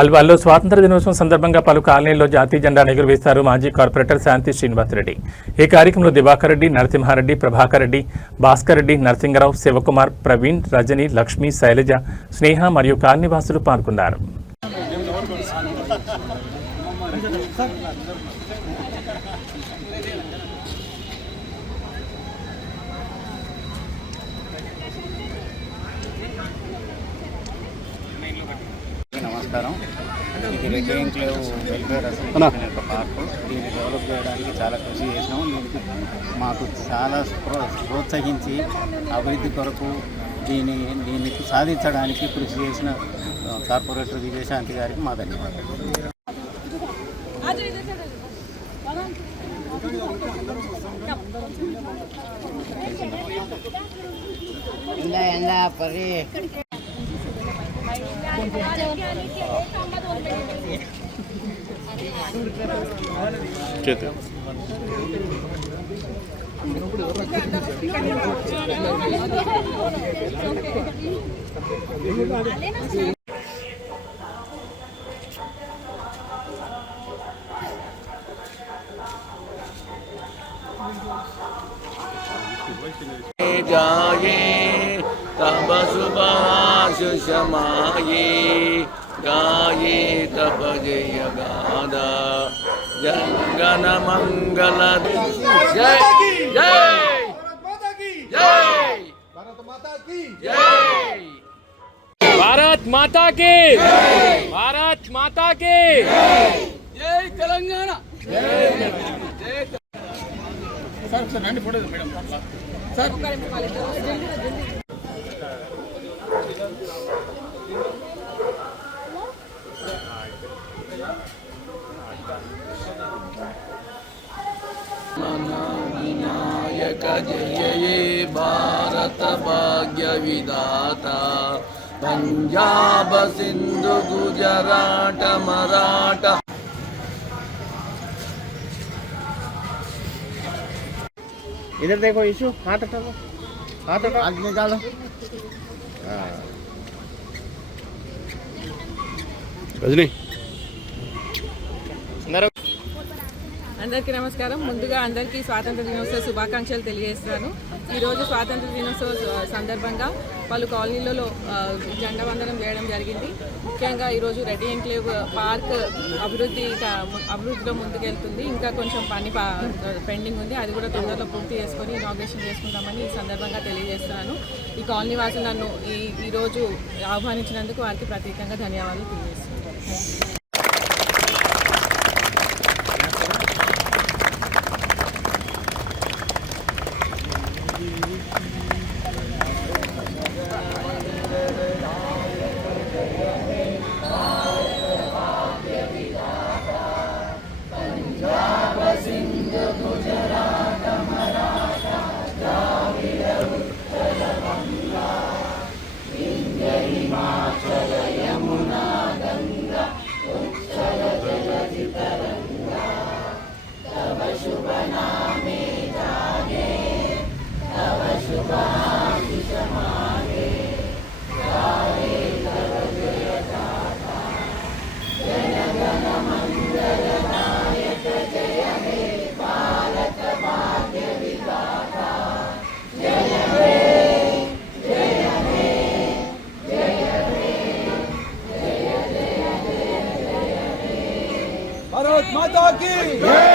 ఆల్వాల్లో స్వాతంత్ర దినోత్సవం సందర్భంగా పలు కాలనీల్లో జాతీయ జెండా ఎగురవేస్తారు మాజీ కార్పొరేటర్ శాంతి శ్రీనివాసరెడ్డి. ఈ కార్యక్రమంలో దివాకర్ రెడ్డి, నరసింహారెడ్డి, ప్రభాకర్ రెడ్డి, భాస్కర్ రెడ్డి, నరసింగరావు, శివకుమార్, ప్రవీణ్, రజని, లక్ష్మి, శైలజ, స్నేహ మరియు కాలనీవాసులు పాల్గొన్నారు. నమస్కారం. ఇది రెడ్డి ఎన్క్లేవ్ వెల్ఫేర్ అసోసియేషన్ యొక్క పార్కు. దీన్ని డెవలప్ చేయడానికి చాలా కృషి చేసినాం. దీనికి మాకు చాలా ప్రోత్సహించి అభివృద్ధి కొరకు దీన్ని సాధించడానికి కృషి చేసిన కార్పొరేటర్ విజయశాంతి గారికి మా ధన్యవాదాలు. जाये तब शुभाशुषमाये गाये तब जय गादा जंगन मंगल जय जय भारत माता की जय भारत माता की भारत माता की जय तेलंगाना जय sir sir Nandi photo madam sir Vinayak जय भारत भाग्य विधाता पंजाब सिंधु गुजरात मराठा इधर देखो इशू हाथ हटाओ आग निकालो रजनी అందరికీ నమస్కారం. ముందుగా అందరికీ స్వాతంత్ర దినోత్సవ శుభాకాంక్షలు తెలియజేస్తున్నాను. ఈరోజు స్వాతంత్ర దినోత్సవ సందర్భంగా పలు కాలనీలలో జెండా వందనం చేయడం జరిగింది. ముఖ్యంగా ఈరోజు రెడ్డి ఎన్క్లేవ్ పార్క్ అభివృద్ధిలో ముందుకెళ్తుంది. ఇంకా కొంచెం పని పెండింగ్ ఉంది. అది కూడా తొందరలో పూర్తి చేసుకొని ఇనాగ్రేషన్ చేసుకుంటామని ఈ సందర్భంగా తెలియజేస్తున్నాను. ఈ కాలనీ వాసులు నన్ను ఈరోజు ఆహ్వానించినందుకు వారికి ప్రత్యేకంగా ధన్యవాదాలు తెలియజేస్తున్నాను. भारत माता की